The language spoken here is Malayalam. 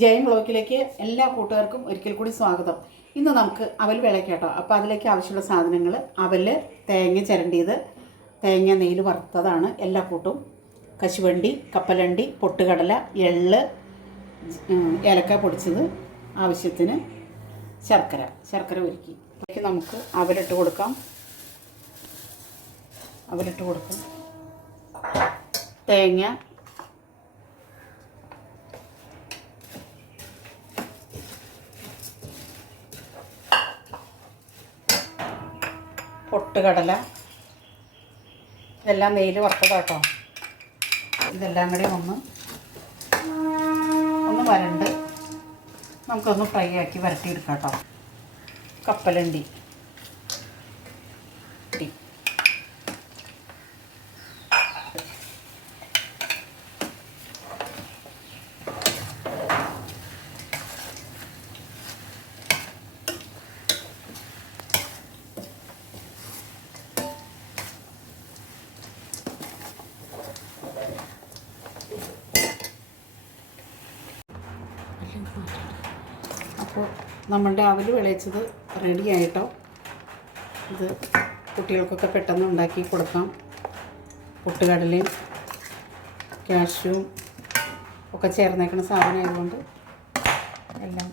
ജയൻ വ്ളോഗിലേക്ക് എല്ലാ കൂട്ടുകാർക്കും ഒരിക്കൽ കൂടി സ്വാഗതം. ഇന്ന് നമുക്ക് അവൽ വിളയ്ക്കാട്ടോ. അപ്പോൾ അതിലേക്ക് ആവശ്യമുള്ള സാധനങ്ങൾ: അവൽ, തേങ്ങ ചിരണ്ടിയത്, തേങ്ങ നെയ്യിൽ വറുത്തതാണ് എല്ലാ കൂട്ടും, കശുവണ്ടി, കപ്പലണ്ടി, പൊട്ടുകടല, എള്ള്, ഏലക്ക പൊടിച്ചത്, ആവശ്യത്തിന് ശർക്കര ഉരുക്കി. അതിലേക്ക് നമുക്ക് അവലിട്ട് കൊടുക്കാം. തേങ്ങ, പൊട്ടുകടല, ഇതെല്ലാം നെയ്യിൽ വറുത്തതാട്ടോ. ഇതെല്ലാം കൂടി ഒന്ന് വരണ്ട് നമുക്കൊന്ന് ഫ്രൈ ആക്കി വരട്ടിയെടുക്കാം കേട്ടോ. കപ്പലണ്ടി, അപ്പോൾ നമ്മളുടെ അവൽ വിളയിച്ചത് റെഡി ആയിട്ടോ. ഇത് കുട്ടികൾക്കൊക്കെ പെട്ടെന്ന് ഉണ്ടാക്കി കൊടുക്കാം. പൊട്ടുകടലയും കാഷ്യൂവും ഒക്കെ ചേർന്നേക്കുന്ന സാധനം ആയതുകൊണ്ട് എല്ലാം